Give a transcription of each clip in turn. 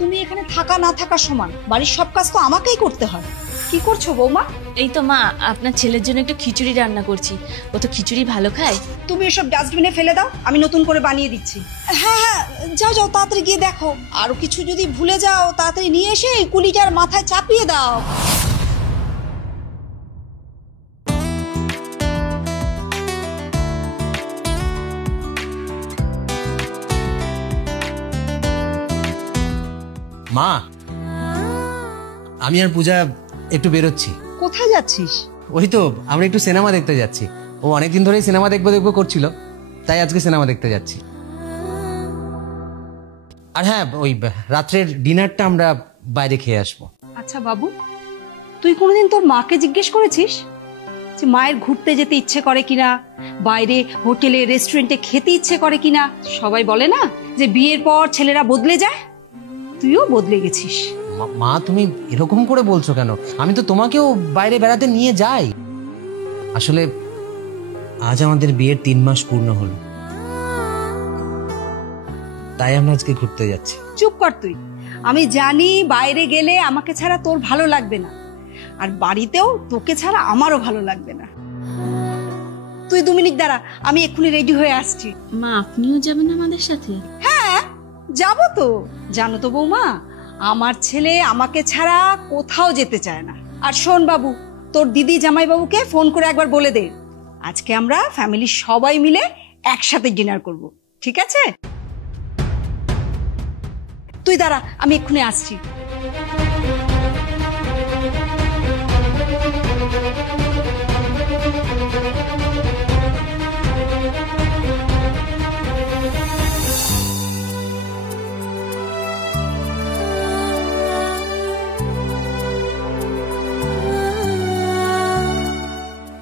তুমি এখানে থাকা না থাকা সমান, বাড়ির সব কাজ তো আমাকেই করতে হয়। কি করছো বৌমা? এই তো মা, আপনার ছেলের জন্য একটু খিচুড়ি রান্না করছি। ও তো খিচুড়ি ভালো খায়। তুমি এসব ডাস্টবিনে ফেলে দাও, আমি নতুন করে বানিয়ে দিচ্ছি। হ্যাঁ হ্যাঁ, যাও যাও, তাড়াতাড়ি গিয়ে দেখো। আরো কিছু যদি ভুলে যাও তাড়াতাড়ি নিয়ে এসে এই কুলিটার মাথায় চাপিয়ে দাও। মা, আমি আর পূজা একটু বেরোচ্ছি। কোথায় যাচ্ছিস? ওই তো আমরা একটু সিনেমা দেখতে যাচ্ছি। ও অনেকদিন ধরেই সিনেমা দেখবো দেখবো করছিল, তাই আজকে সিনেমা দেখতে যাচ্ছি। আর হ্যাঁ, ওই রাত্রের ডিনারটা আমরা বাইরে খেয়ে আসবো। আচ্ছা বাবু, তুই কোনোদিন তোর মাকে জিজ্ঞেস করেছিস যে মায়ের ঘুরতে যেতে ইচ্ছে করে কিনা, বাইরে হোটেলে রেস্টুরেন্টে খেতে ইচ্ছে করে কিনা? সবাই বলে না যে বিয়ের পর ছেলেরা বদলে যায়, তুইও বদলে গেছিস। মা, তুমি এরকম করে বলছো কেন? আমি তো তোমাকেও বাইরে বেড়াতে নিয়ে যাই। আসলে আজ আমাদের বিয়ের 3 মাস পূর্ণ হলো, তাই আমরা আজকে ঘুরতে যাচ্ছি। চুপ কর তুই। আমি জানি বাইরে গেলে আমাকে ছাড়া তোর ভালো লাগবে না, আর বাড়িতেও তোকে ছাড়া আমারও ভালো লাগবে না। তুই 2 মিনিট দাঁড়া, আমি এক্ষুনি রেডি হয়ে আসছি। মা, আপনিও যাবেন আমাদের সাথে? হ্যাঁ যাবো তো। জানো তো বৌমা, আমার ছেলে আমাকে ছাড়া কোথাও যেতে চায় না। আর শোন বাবু, তোর দিদি জামাই বাবুকে ফোন করে একবার বলে দে আজকে আমরা ফ্যামিলির সবাই মিলে একসাথে ডিনার করব, ঠিক আছে? তুই দাঁড়া, আমি এক্ষুনি আসছি।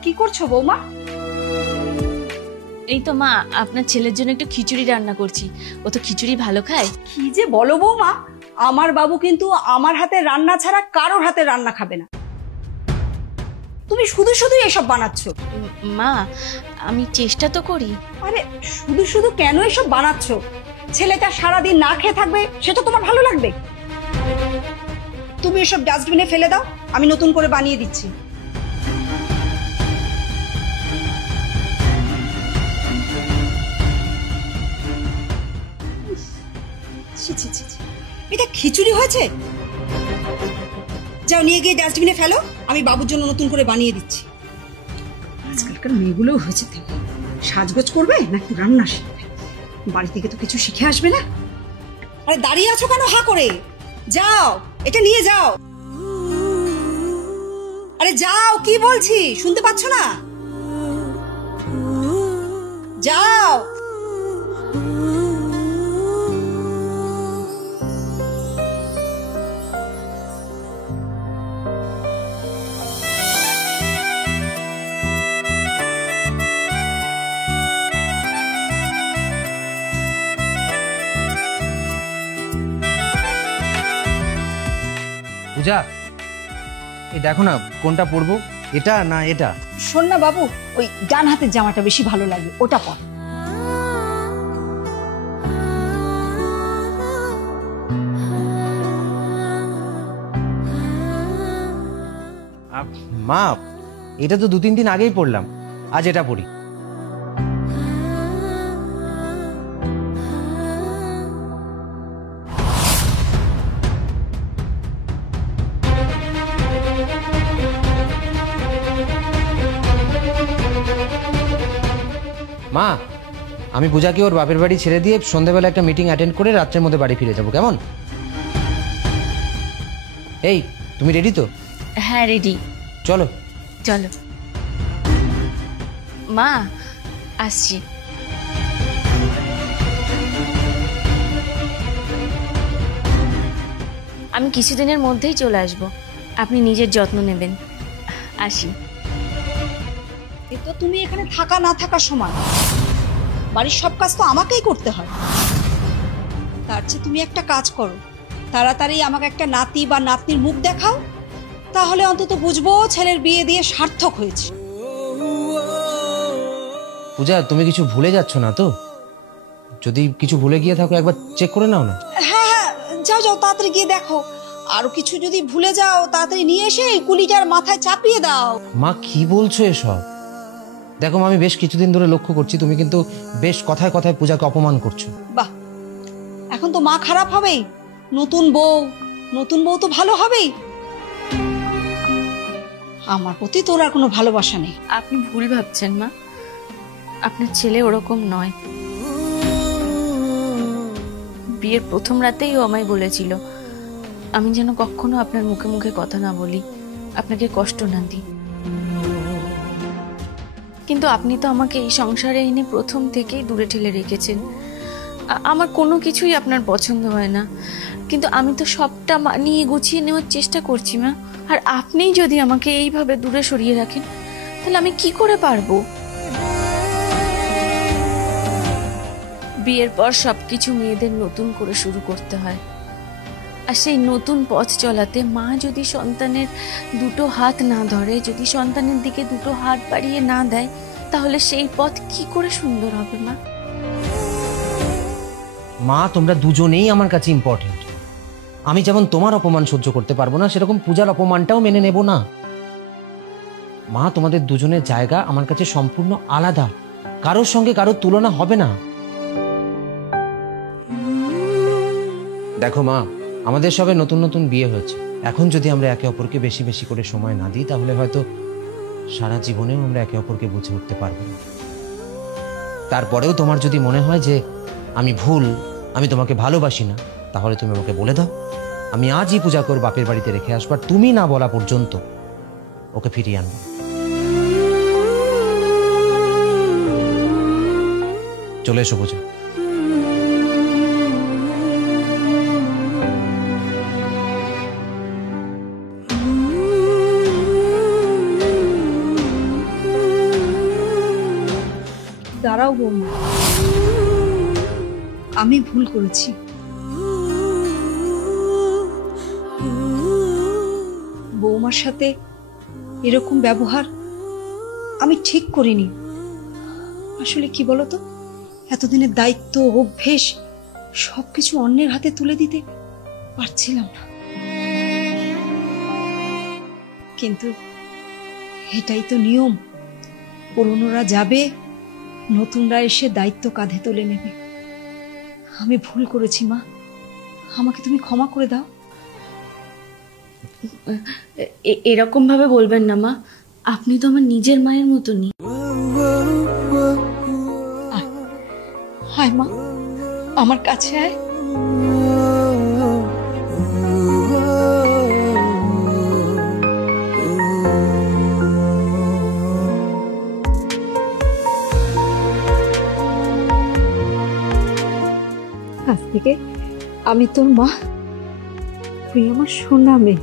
কি করছো বৌমা? এই তো মা, আপনার ছেলের জন্য একটু খিচুড়ি রান্না করছি। ও তো খিচুড়ি ভালো খায়। কি যে বলো বৌমা, আমার বাবু কিন্তু আমার হাতে রান্না ছাড়া কারোর হাতে রান্না খাবে না। তুমি শুধু শুধু এসব বানাচ্ছ। মা, আমি চেষ্টা তো করি। আরে শুধু শুধু কেন এসব বানাচ্ছ? ছেলেটা সারাদিন না খেয়ে থাকবে, সেটা তোমার ভালো লাগবে? তুমি এসব ডাস্টবিনে ফেলে দাও, আমি নতুন করে বানিয়ে দিচ্ছি। এটা খিচুড়ি হয়েছে? যাও নিয়ে গিয়ে ডাস্টবিনে ফেলো, আমি বাবুর জন্য নতুন করে বানিয়ে দিচ্ছি। আজকালকার মেয়েগুলোও হয়েছে থেকে সাজগোজ করবে নাকি রান্না শিখবে, বাড়ি থেকে তো কিছু শিখে আসবে না। আরে দাঁড়িয়ে আছো কেন হা করে? যাও এটা নিয়ে যাও। আরে যাও, কি বলছি শুনতে পাচ্ছ না? যাও। পূজা, এই দেখো না কোনটা পরবো, এটা না এটা? শোন না বাবু, ওই ডান হাতের জামাটা বেশি ভালো লাগে, ওটা পর। মা, এটা তো 2-3 দিন আগেই পরলাম, আজ এটা পরি। মা, আমি পূজাকে ওর বাপের বাড়ি ছেড়ে দিয়ে সন্ধ্যাবেলা একটা মিটিং অ্যাটেন্ড করে রাত্রের মধ্যে বাড়ি ফিরে যাবো, কেমন? এই তুমি রেডি তো? হ্যাঁ রেডি। চলো চলো মা, আসছি। আমি কিছুদিনের মধ্যেই চলে আসব, আপনি নিজের যত্ন নেবেন। আসি। এ তো তুমি এখানে থাকা না থাকা সমান, বাড়ির সব কাজ তো আমাকেই করতে হয়। তার চেয়ে তুমি একটা কাজ করো, তাড়াতাড়ি আমাকে একটা নাতি বা নাতনির মুখ দেখাও, তাহলে অন্তত বুঝবো ছেলের বিয়ে দিয়ে সার্থক হয়েছে। পূজা, তুমি কিছু ভুলে যাচ্ছ না তো? যদি কিছু ভুলে গিয়ে থাকো একবার চেক করে নাও না। হ্যাঁ হ্যাঁ যাও যাও, তাড়াতাড়ি গিয়ে দেখো, আরো কিছু যদি ভুলে যাও তাড়াতাড়ি নিয়ে এসে এই কুলিটার মাথায় চাপিয়ে দাও। মা কি বলছো এসব? দেখো মা, আমি বেশ কিছুদিন ধরে লক্ষ্য করছি তুমি কিন্তু বেশ কথায় কথায় পূজাকে অপমান করছো। বাহ, এখন তো মা খারাপ হবেই, নতুন বউ, নতুন বউ তো ভালো হবেই। আমার প্রতি তোর আর কোনো ভালোবাসা নেই। আপনি ভুল ভাবছেন মা, আপনার ছেলে ওরকম নয়। বিয়ের প্রথম রাতেই ও আমায় বলেছিল আমি যেন কখনো আপনার মুখে মুখে কথা না বলি, আপনাকে কষ্ট না দিই। কিন্তু আপনি তো আমাকে এই সংসারে এনে প্রথম থেকেই দূরে ঠেলে রেখেছেন। আমার কোনো কিছুই আপনার পছন্দ হয় না, কিন্তু আমি তো সবটা মানিয়ে গুছিয়ে নেওয়ার চেষ্টা করছি মা। আর আপনিই যদি আমাকে এইভাবে দূরে সরিয়ে রাখেন তাহলে আমি কি করে পারবো? বিয়ের পর সবকিছু মেয়েদের নতুন করে শুরু করতে হয়, আর সেই নতুন পথ চলাতে মা যদি সন্তানের দুটো হাত না ধরে, যদি সন্তানের দিকে দুটো হাত বাড়িয়ে না দেয়, তাহলে সেই পথ কি করে সুন্দর হবে মা? মা, তোমরা দুজনেই আমার কাছে ইম্পর্টেন্ট। আমি যেমন তোমার অপমান সহ্য করতে পারবো না, সেরকম পূজার অপমানটাও মেনে নেব না। মা, তোমাদের দুজনের জায়গা আমার কাছে সম্পূর্ণ আলাদা, কারোর সঙ্গে কারোর তুলনা হবে না। দেখো মা, আমাদের সবে নতুন নতুন বিয়ে হয়েছে, এখন যদি আমরা একে অপরকে বেশি বেশি করে সময় না দিই তাহলে হয়তো সারা জীবনেও আমরা একে অপরকে বুঝে উঠতে পারবো না। তারপরেও তোমার যদি মনে হয় যে আমি ভুল, আমি তোমাকে ভালোবাসি না, তাহলে তুমি আমাকে বলে দাও। আমি আজই পূজা করে বাপের বাড়িতে রেখে আসবো, আর তুমি না বলা পর্যন্ত ওকে ফিরিয়ে আনবো। চলে এসো পূজা। দাঁড়াও বৌমা, আমি ভুল করেছি। বৌমার সাথে এরকম ব্যবহার আমি ঠিক করিনি। আসলে কি বলতো, এতদিনের দায়িত্ব, অভ্যেস সবকিছু অন্যের হাতে তুলে দিতে পারছিলাম না। কিন্তু এটাই তো নিয়ম, পুরনোরা যাবে, নতুনরা এসে দায়িত্ব কাঁধে তুলে নেবে। আমি ভুল করেছি মা, আমাকে তুমি ক্ষমা করে দাও। এরকম ভাবে বলবেন না মা, আপনি তো আমার নিজের মায়ের মতনই। হায় মা, আমার কাছে আয়। আজ থেকে আমি তোর মা, তুই আমার সোনা মেয়ে।